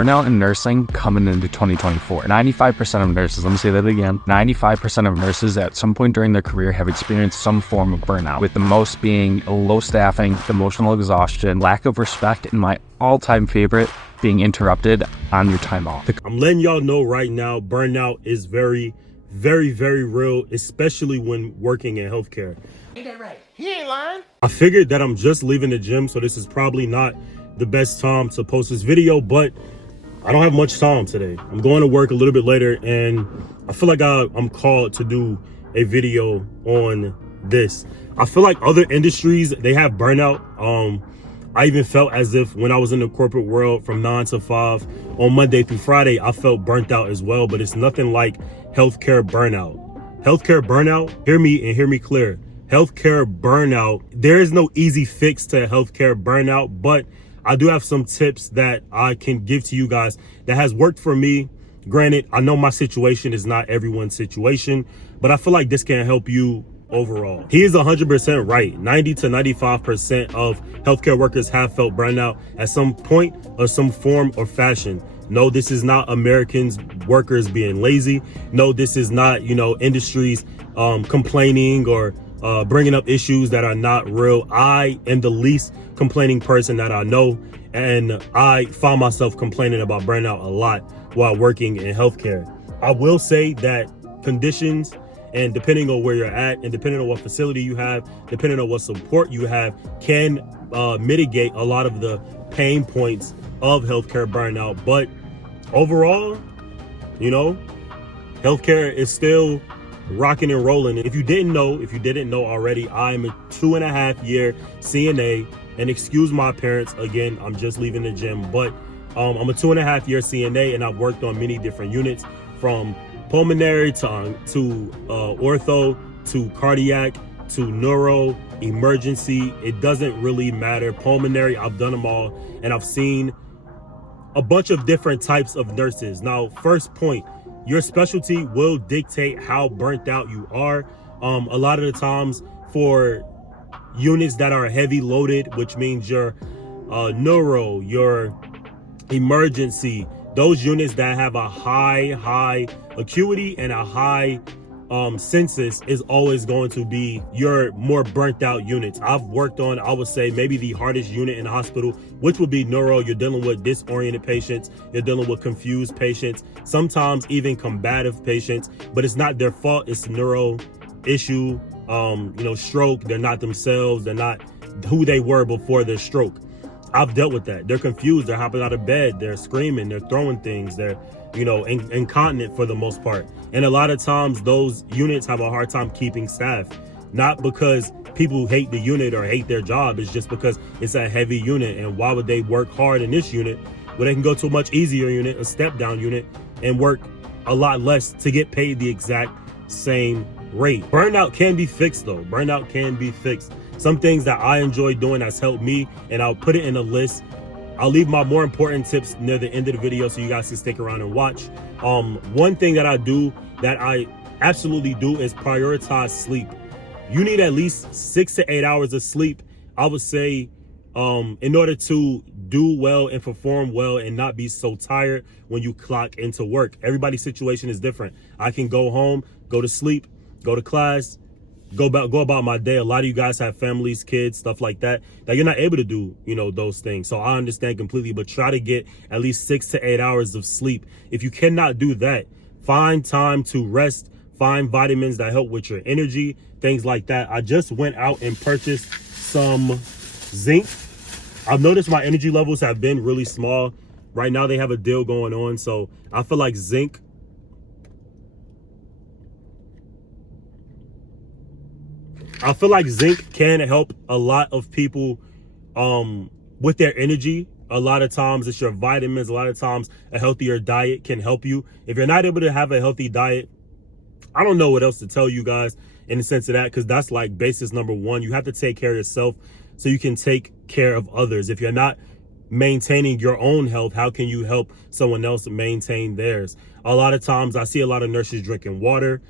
Burnout in nursing coming into 2024. 95% of nurses, let me say that again, 95% of nurses at some point during their career have experienced some form of burnout, with the most being low staffing, emotional exhaustion, lack of respect, and my all-time favorite, being interrupted on your time off. I'm letting y'all know right now, burnout is very, very, very real, especially when working in healthcare. Ain't that right? He ain't lying. I figured that I'm just leaving the gym, so this is probably not the best time to post this video, but I don't have much time today. I'm going to work a little bit later, and I feel like I'm called to do a video on this. I feel like other industries, they have burnout. I even felt as if when I was in the corporate world from 9 to 5 on Monday through Friday, I felt burnt out as well, but it's nothing like healthcare burnout. Healthcare burnout, hear me and hear me clear. Healthcare burnout, there is no easy fix to healthcare burnout, but I do have some tips that I can give to you guys that has worked for me. Granted, I know my situation is not everyone's situation, but I feel like this can help you overall. He is 100% right. 90 to 95% of healthcare workers have felt burnout at some point or some form or fashion. No, this is not Americans, workers being lazy. No, this is not, industries complaining or bringing up issues that are not real. I am the least complaining person that I know, and I found myself complaining about burnout a lot while working in healthcare. I will say that conditions, and depending on where you're at, and depending on what facility you have, depending on what support you have, can mitigate a lot of the pain points of healthcare burnout. But overall, healthcare is still rocking and rolling. If you didn't know already, I'm a 2.5-year CNA, and excuse my parents, again, I'm just leaving the gym, but I'm a 2.5-year CNA, and I've worked on many different units, from pulmonary to ortho to cardiac to neuro, emergency. It doesn't really matter. Pulmonary, I've done them all, and I've seen a bunch of different types of nurses. Now, first point, your specialty will dictate how burnt out you are. A lot of the times for units that are heavy loaded, which means your neuro, your emergency, those units that have a high acuity and a high census, is always going to be your more burnt out units. I've worked on, I would say, maybe the hardest unit in the hospital, which would be neuro. You're dealing with disoriented patients, you're dealing with confused patients, sometimes even combative patients, but it's not their fault. It's a neuro issue. Stroke, they're not themselves, they're not who they were before their stroke. I've dealt with that. They're confused, they're hopping out of bed, they're screaming, they're throwing things, they're incontinent for the most part. And a lot of times those units have a hard time keeping staff, not because people hate the unit or hate their job. It's just because it's a heavy unit, and why would they work hard in this unit when they can go to a much easier unit, a step down unit, and work a lot less to get paid the exact same rate? Burnout can be fixed though. Burnout can be fixed. Some things that I enjoy doing that's helped me, and I'll put it in a list. I'll leave my more important tips near the end of the video so you guys can stick around and watch. One thing that I do, that I absolutely do, is prioritize sleep. You need at least 6 to 8 hours of sleep, I would say, in order to do well and perform well and not be so tired when you clock into work. Everybody's situation is different. I can go home, go to sleep, go to class, go about my day. A lot of you guys have families, kids, stuff like that you're not able to do, those things. So I understand completely, but try to get at least 6 to 8 hours of sleep. If you cannot do that, find time to rest, find vitamins that help with your energy, things like that. I just went out and purchased some zinc. I've noticed my energy levels have been really small. Right now they have a deal going on, so I feel like zinc can help a lot of people with their energy. A lot of times it's your vitamins. A lot of times a healthier diet can help you. If you're not able to have a healthy diet, I don't know what else to tell you guys in the sense of that, because that's like basis number one. You have to take care of yourself so you can take care of others. If you're not maintaining your own health, how can you help someone else maintain theirs? A lot of times I see a lot of nurses drinking water.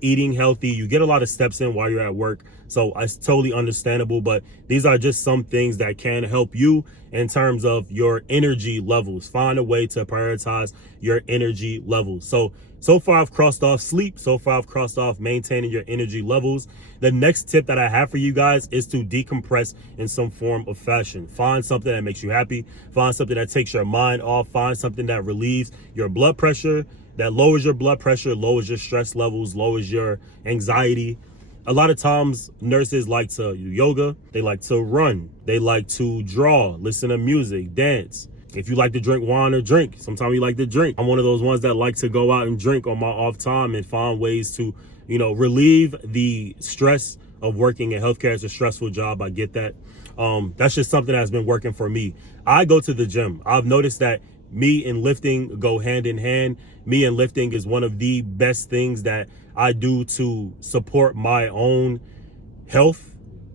eating healthy. You get a lot of steps in while you're at work. So it's totally understandable. But these are just some things that can help you in terms of your energy levels. Find a way to prioritize your energy levels. So far I've crossed off sleep. So far I've crossed off maintaining your energy levels. The next tip that I have for you guys is to decompress in some form of fashion. Find something that makes you happy. Find something that takes your mind off. Find something that relieves your blood pressure, that lowers your blood pressure, lowers your stress levels, lowers your anxiety. A lot of times nurses like to do yoga. They like to run. They like to draw, listen to music, dance. If you like to drink wine or drink, sometimes you like to drink. I'm one of those ones that like to go out and drink on my off time and find ways to, relieve the stress of working in healthcare. It's a stressful job. I get that. That's just something that's been working for me. I go to the gym. I've noticed that me and lifting go hand in hand. Me and lifting is one of the best things that I do to support my own health.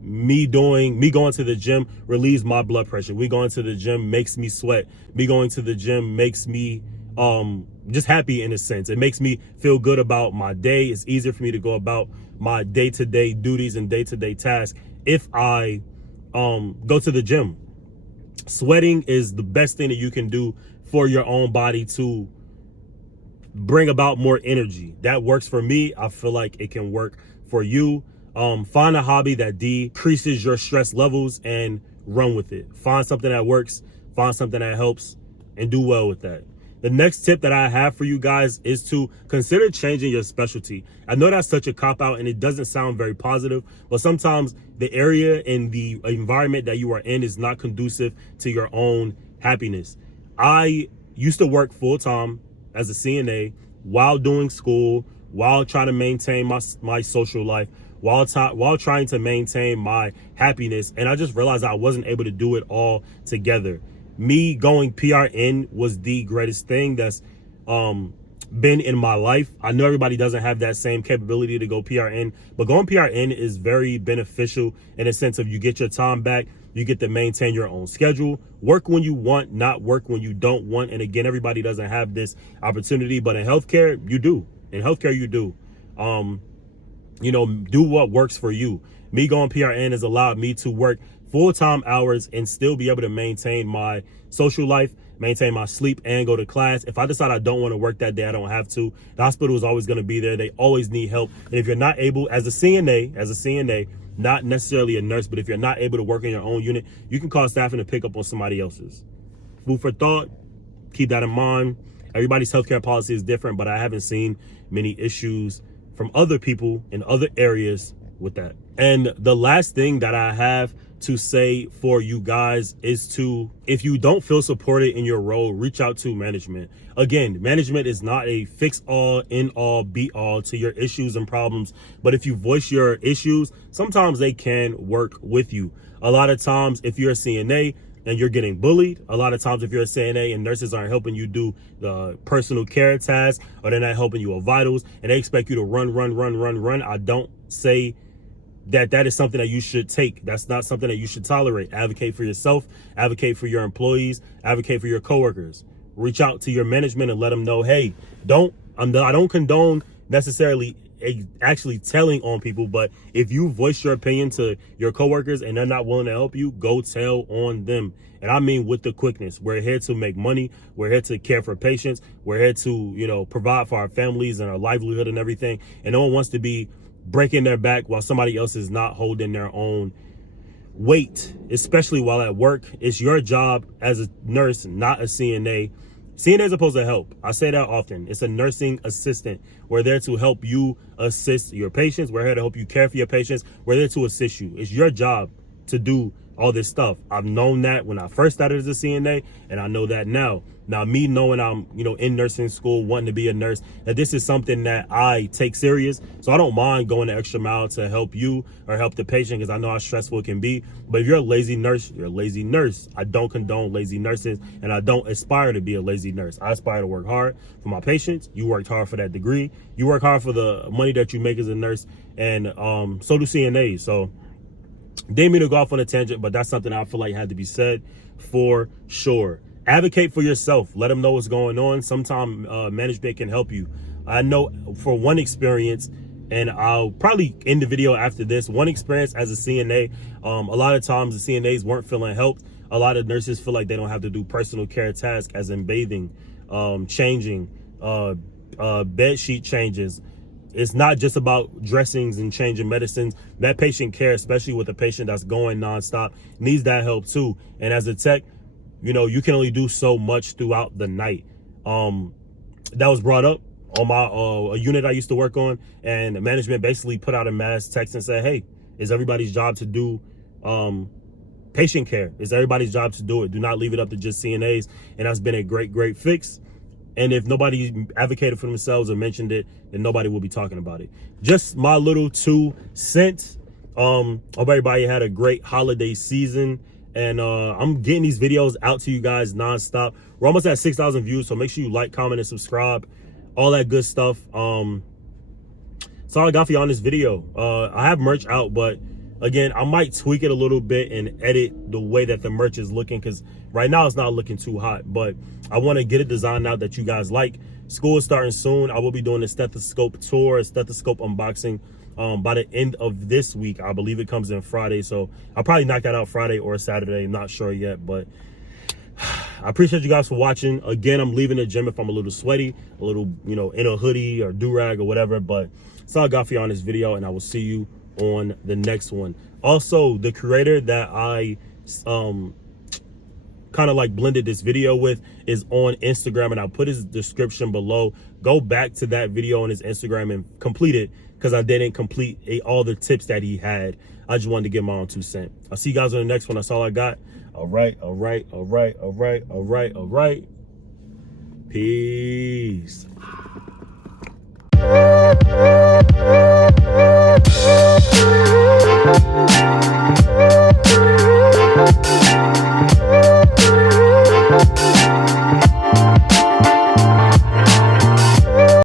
Me going to the gym relieves my blood pressure. Me going to the gym makes me sweat. Me going to the gym makes me just happy in a sense. It makes me feel good about my day. It's easier for me to go about my day-to-day duties and day-to-day tasks if I go to the gym. Sweating is the best thing that you can do for your own body to bring about more energy. That works for me. I feel like it can work for you. Find a hobby that decreases your stress levels and run with it. Find something that works, find something that helps, and do well with that. The next tip that I have for you guys is to consider changing your specialty. I know that's such a cop-out and it doesn't sound very positive, but sometimes the area and the environment that you are in is not conducive to your own happiness. I used to work full-time as a CNA while doing school, while trying to maintain my social life, while trying to maintain my happiness. And I just realized I wasn't able to do it all together. Me going PRN was the greatest thing that's been in my life. I know everybody doesn't have that same capability to go PRN, but going PRN is very beneficial in a sense of you get your time back. You get to maintain your own schedule, work when you want, not work when you don't want. And again, everybody doesn't have this opportunity, but in healthcare, you do. In healthcare, you do. Do what works for you. Me going PRN has allowed me to work full-time hours and still be able to maintain my social life, maintain my sleep, and go to class. If I decide I don't want to work that day, I don't have to. The hospital is always going to be there. They always need help. And if you're not able, as a CNA, not necessarily a nurse, but if you're not able to work in your own unit, you can call staffing to pick up on somebody else's. Food for thought. Keep that in mind. Everybody's healthcare policy is different, but I haven't seen many issues from other people in other areas with that. And the last thing that I have to say for you guys is to, if you don't feel supported in your role, reach out to management. Again, management is not a fix all, end all, be all to your issues and problems. But if you voice your issues, sometimes they can work with you. A lot of times, if you're a CNA and you're getting bullied, a lot of times if you're a CNA and nurses aren't helping you do the personal care tasks, or they're not helping you with vitals, and they expect you to run, I don't say that is something that you should take. That's not something that you should tolerate. Advocate for yourself, advocate for your employees, advocate for your coworkers. Reach out to your management and let them know, hey, I don't condone necessarily actually telling on people, but if you voice your opinion to your coworkers and they're not willing to help you, go tell on them. And I mean with the quickness. We're here to make money. We're here to care for patients. We're here to, provide for our families and our livelihood and everything. And no one wants to be breaking their back while somebody else is not holding their own weight, especially while at work. It's your job as a nurse, not a CNA. CNA is supposed to help. I say that often. It's a nursing assistant. We're there to help you assist your patients. We're here to help you care for your patients. We're there to assist you. It's your job to do all this stuff. I've known that when I first started as a CNA, and I know that now. Now, me knowing I'm, in nursing school, wanting to be a nurse, that this is something that I take serious. So I don't mind going the extra mile to help you or help the patient, because I know how stressful it can be. But if you're a lazy nurse, you're a lazy nurse. I don't condone lazy nurses, and I don't aspire to be a lazy nurse. I aspire to work hard for my patients. You worked hard for that degree. You work hard for the money that you make as a nurse, and so do CNAs. So didn't mean to go off on a tangent, but that's something I feel like had to be said for sure. Advocate for yourself. Let them know what's going on. Sometimes management can help you. I know for one experience, and I'll probably end the video after this, one experience as a CNA, a lot of times the CNAs weren't feeling helped. A lot of nurses feel like they don't have to do personal care tasks, as in bathing, changing, bed sheet changes. It's not just about dressings and changing medicines. That patient care, especially with a patient that's going nonstop, needs that help too. And as a tech, you know, you can only do so much throughout the night. That was brought up on my a unit I used to work on, and the management basically put out a mass text and said, hey, it's everybody's job to do patient care. It's everybody's job to do it. Do not leave it up to just CNAs. And that's been a great fix. And if nobody advocated for themselves or mentioned it, then nobody will be talking about it. Just my little 2 cents. Hope everybody had a great holiday season. And I'm getting these videos out to you guys nonstop. We're almost at 6,000 views, so make sure you like, comment, and subscribe. All that good stuff. That's all I got for you on this video. I have merch out, but again, I might tweak it a little bit and edit the way that the merch is looking, because right now it's not looking too hot. But I want to get a design out that you guys like. School is starting soon. I will be doing a stethoscope tour, a stethoscope unboxing by the end of this week. I believe it comes in Friday, so I'll probably knock that out Friday or Saturday. Not sure yet, but I appreciate you guys for watching. Again, I'm leaving the gym if I'm a little sweaty, a little, you know, in a hoodie or do-rag or whatever. But that's all I got for you on this video, and I will see you on the next one. Also, the creator that I kind of like blended this video with is on Instagram, and I'll put his description below. Go back to that video on his Instagram and complete it, because I didn't complete all the tips that he had. I just wanted to give my own 2 cents. I'll see you guys on the next one. That's all I got. All right. Peace.